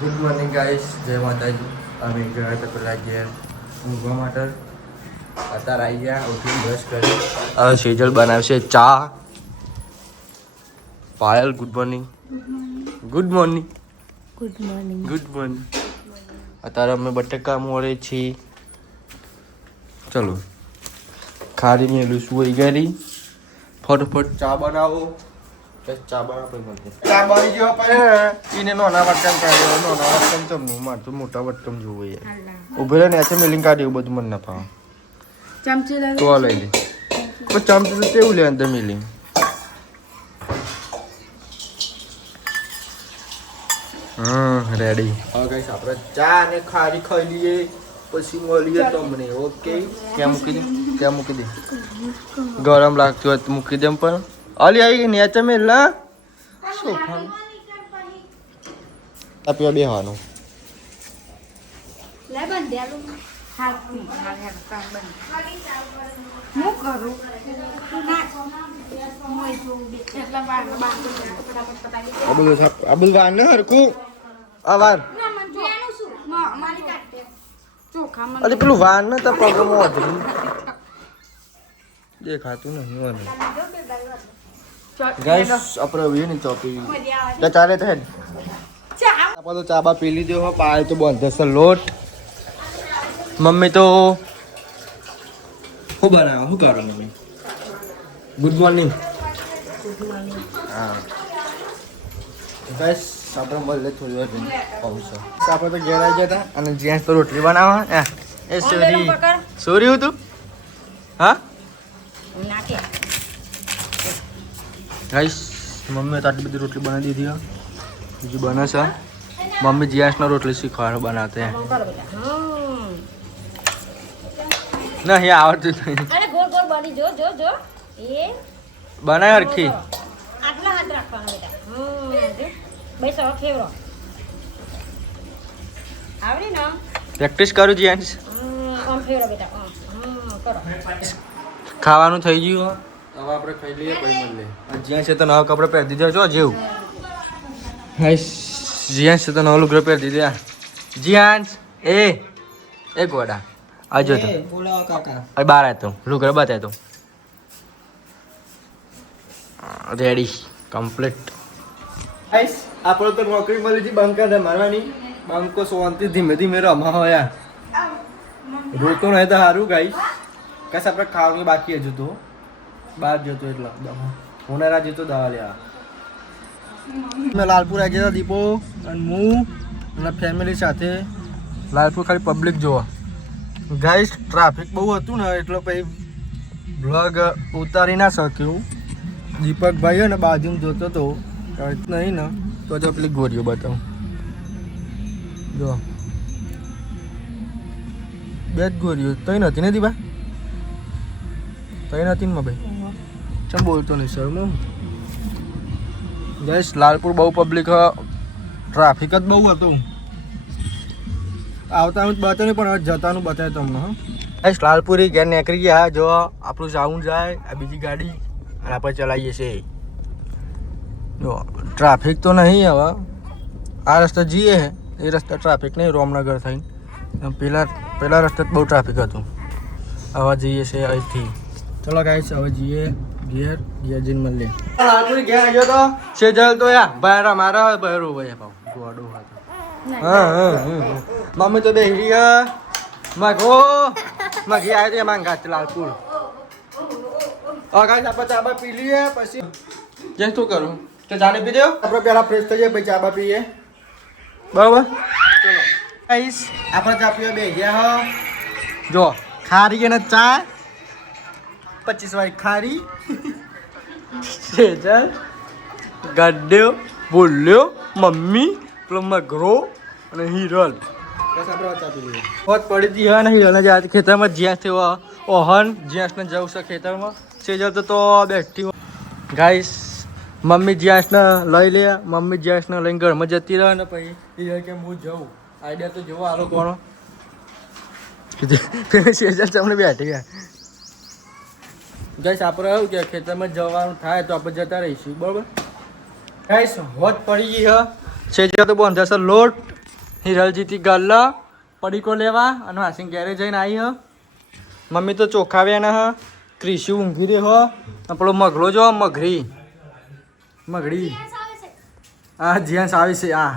Good morning guys, જય માતાજી. અમે ગયા હતા પેલા ઘેર ઊંઘવા માટે. અત્યારે આવી ગયા, ઉઠીને બ્રશ કરી. હવે સેજલ બનાવશે ચા. Payal good morning. Good morning. Good morning. Good morning. અત્યારે અમે બટાકા મોરે છીએ. ચલો ખારી મેલું સુઈ ગઈ. ફટફટ ચા બનાવો. ચા બની જેવા પડે એને નાના વટકમ કાઢ્યો. નાના વટકમ ચમનું મારે તો મોટા વટકમ જોવું યાર. ઉભે રહે ને એસે મેલિંગ કાઢ્યું બધું મને ના પાવ. ચમચી લે તો લઈ લે. પણ ચમચી તો કેવું લે અંદર મેલિંગ. રેડી. હવે ગાઈસ આપણે ચા અને ખારી ખાઈ લઈએ, પછી મળીએ તમને. ઓકે. ક્યાં મૂકી દે? ક્યાં મૂકી દે? ગરમ લાગતું હોય તો મૂકી દે. પણ અલી આવી ગઈ નેચે મેલા સોફા આપ્યો બેહવાનું. લે બંધ દે આલું હાથી હાલ કામ બંધ હું કરું તું ના મોય જો એટલા વાર ફટાફટ પતાવી અબુલ વાર ને હરકું આ વાર ના મન જો એનું શું મારી કાટે ચોખા મન અલી પેલું વાર ને તો પગમાં ઓધરી દેખાતું નહીં મને. ગાઈસ આપણે વી ને ચોપી તો ચાલે તો હેડ આપણે તો ચાબા પી લીધો હો. પાય તો બંધ છે લોટ. મમ્મી તો શું બનાવો? શું કરો મમ્મી? Good morning. હા ગાઈસ આપણે મળે થોડી વાર પહોંચો. આપણે તો ઘેર આવી ગયા હતા અને જ્યાં તો રોટલી બનાવવા એ સોરી સોરી હતું. હા નાખે ગાઈસ મમ્મીએ તો આટલી બધી રોટલી બનાવી દીધી. બીજું બને છે. મમ્મી જીયાસના રોટલી શીખવાડો બનાવતે હે. નહીં આવડતું નહીં. અરે ગોળ ગોળ બની જો જો જો એ બનાય હરખી. આટલા હાથ રાખવાનો બેટા ભાઈ સવા ફેવરો આવડી ને પ્રેક્ટિસ કરું જીયાસ. આમ ફેવરો બેટા કરો ખાવાનું થઈ ગયું. હવે આપણે ખાઈ લઈએ પછી મળીએ. જ્યાં છે તો નવા કપડાં પહેરી દીધા છો જેવું. હાઈસ જ્યાં છે તો નવા લુગડા પહેરી દીધા. જ્યાં એ ગોડા આજો તો બોલાવો કાકા. હવે બહાર આવ્યો લુગડા બતાય તો રેડી કમ્પ્લીટ. હાઈસ આપણે તો નોકરી મળી હતી બંકા મારવાની. બંકો શાંતિ ધીમે ધીમે રમા હોય. રોતો નહીં તો સારું ગાઈસ. કસ આપણે ખાવાનું બાકી હજુ તો બહાર જતો એટલે હોનારા જતો દવા લેવા. મેં લાલપુર આવી ગયા દીપો અને હું અને ફેમિલી સાથે. લાલપુર ખાલી પબ્લિક જોવા. ગાઈસ ટ્રાફિક બહુ હતું ને એટલે પછી બ્લોગ ઉતારી ના શક્યું. દીપકભાઈ ને બાજુમાં જોતો તો નહીં ને તો જો પેલી ગોરીઓ બતાવું. જો બે જ ગોરીઓ તઈ નથી ને દીપા? તઈ નથી ને ભાઈ? ચમ બોલતો નહીં સર હું. ગાઈસ લાલપુર બહુ પબ્લિક, ટ્રાફિક જ બહુ હતું. આવતાનું જ બતાવ્યું પણ હવે જતાનું બતાવ્યું તમને. ગાઈસ લાલપુરી ઘેર નીકળી ગયા. જો આપણું જાવું જાય આ બીજી ગાડી અને આપણે ચલાવીએ છીએ. જો ટ્રાફિક તો નહીં. હવે આ રસ્તે જઈએ એ રસ્તે ટ્રાફિક નહીં. રોમનગર થઈને પેલા રસ્તે બહુ ટ્રાફિક હતું. હવે જઈએ છીએ અહીંથી. ચલો ગાઈસ હવે જઈએ ઘેર જઈને મળીએ. લાલપુરી ઘેર આવ્યો તો સેજલ તો યા ભાઈ મારા બહેરો ભાઈ ગોડો હતો. મમ્મી તો બેહરી મગો મગી આવી છે માંગા લાલપુર. ગાઈસ આપણે ચાબા પી લઈએ પછી જે શું કરું તો ચાને પી દેવો. આપણે પહેલા ફ્રેશ થઈ જાય પછી ચાબા પીએ બરાબર. ચલો ગાઈસ આપણે ચા પીવા બે ગયા. જો ખારી અને ચા 25 વાળી ખારી. સેજલ ગડ્ડ્યો બોલ્યો મમ્મી પેલો મગરો અને હિરલ. બસ આપણે ચા પી લઈએ. હોત પડી હતી હા ને હિરલને જાય ખેતરમાં જ્યાં થયો ઓહન જ્યાંસને જવું છે ખેતરમાં. સેજલ તો બેઠી. ગાઈસ મમ્મી જ્યાંસને લઈ લે. મમ્મી જ્યાંસને લઈને ઘરમાં જતી રહે ને પછી હિરલ કે હું જઉં. આઈડિયા તો જોવો આલો કોનો. સેજલ તમને બેઠી ગયા. ગાઈસ આપણે એવું કે ખેતરમાં જવાનું થાય તો આપણે જતા રહીશું બરાબર. ગાઈસ હોત પડી ગઈ છે. સેજલ તો બંધાશે લોટ હિરલજીથી ગલ્લ પડીકો લેવા અને વાસિંગ ઘેરે જઈને આવી હ મમ્મી તો ચોખા વેના હ ક્રિશુ ઊંઘી રહ્યો હ આપણો મગલો જો મગરી મગડી હા જીયાંશ આવે છે આ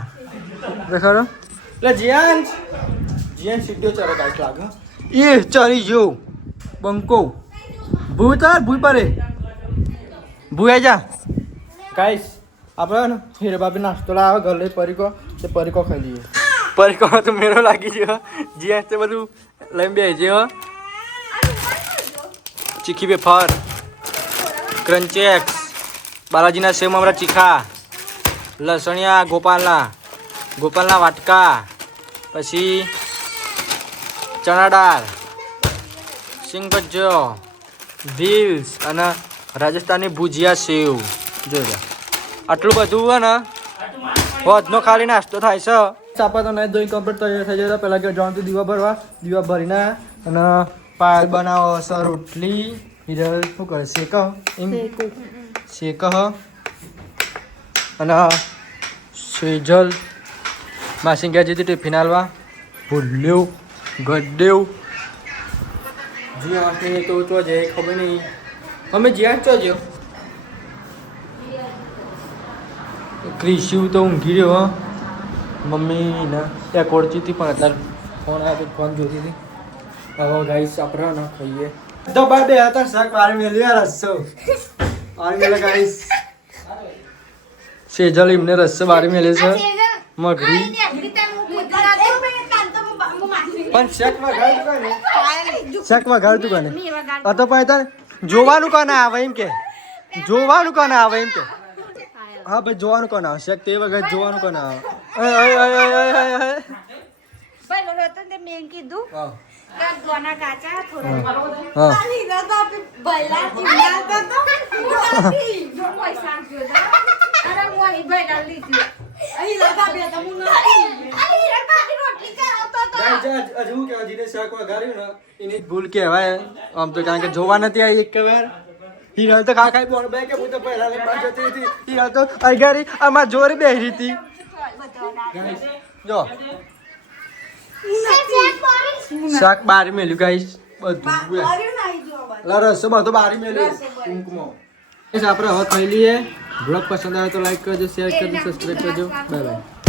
દેખાડો એટલે જીયાંશ સીધો ચરે ગાઈસ લાગે એ ચરી જો બંકો ભૂ તાર ભૂ પરે ભૂ આઈ જા ગાઈસ આપણે ને હીરે બાબી નાસ્તો લાવે ઘર લઈ પરીકો તે પરીકો ખાઈ લઈએ પરીકો તો મેરો લાગી ગયો જીયાંશ તે બધું લઈને બેસી ગયો ચીખી વેફર ક્રન્ચેક્સ બાલાજીના સેવ મમરા ચીખા લસણિયા ગોપાલના વાટકા પછી ચણા દાળ સિંગ ભજ્જો ભીલ્સ અને રાજસ્થાની ભુજિયા સેવ જોજો આટલું બધું હોય ને વધનો ખાલી નાસ્તો થાય છે ચાપા તો નહીં ધોઈ કમ્પ્લીટ તૈયાર થઈ જાય પહેલાં કે જવાનું દીવા ભરવા દીવા ભરીને અને પાયલ બનાવો છે રોટલી હિરલ શું કરે શેક એમ શેક અને સેજલ માસી ગયા જતી ટિફિન હાલવા ભૂલ્યું ગડ્યું જીયા વાંકની તો ચો જાય ખબર નહીં અમે જ્યાં ચો જો ક્રિશુ તો ઊંઘી રહ્યો મમ્મી ને ત્યાં કોડતી હતી પણ અત્યારે ફોન આવ્યો તો ફોન જોતી હતી હવે ગાઈસ આપણે ના ખાઈએ તો બાય બે હતા શાક વાળી મેલ્યો રસ્સો વાળી મેલે ગાઈસ સેજલ એમને રસ્સો વાળી મેલે છે મગરી પણ શેક વગાડતું કોને આ તો પણ જોવાનું કોને આવે એમ કે જોવાનું કોને આવે એમ કે હા ભાઈ જોવાનું કોને આવે શેક તે વગર જોવાનું કોને આવે ભૂલ કહેવાય આમ તો કારણ કે જોવા નથી આવી એક વાર હીરા તો ખાઈ બોલ બે કે હું તો પહેલા જતી હતી હીરા તો અગિયારી આમાં જોરે બેહી હતી જો શાક બારી મેલ્યું ગાઈસ બધું રસો બધું બારી મેલ્યું ટૂંકમાં આપણે હવે ખાઈ લઈએ બ્લોગ પસંદ આવે તો લાઈક કરજો શેર કરજો સબસ્ક્રાઈબ કરજો બાય બાય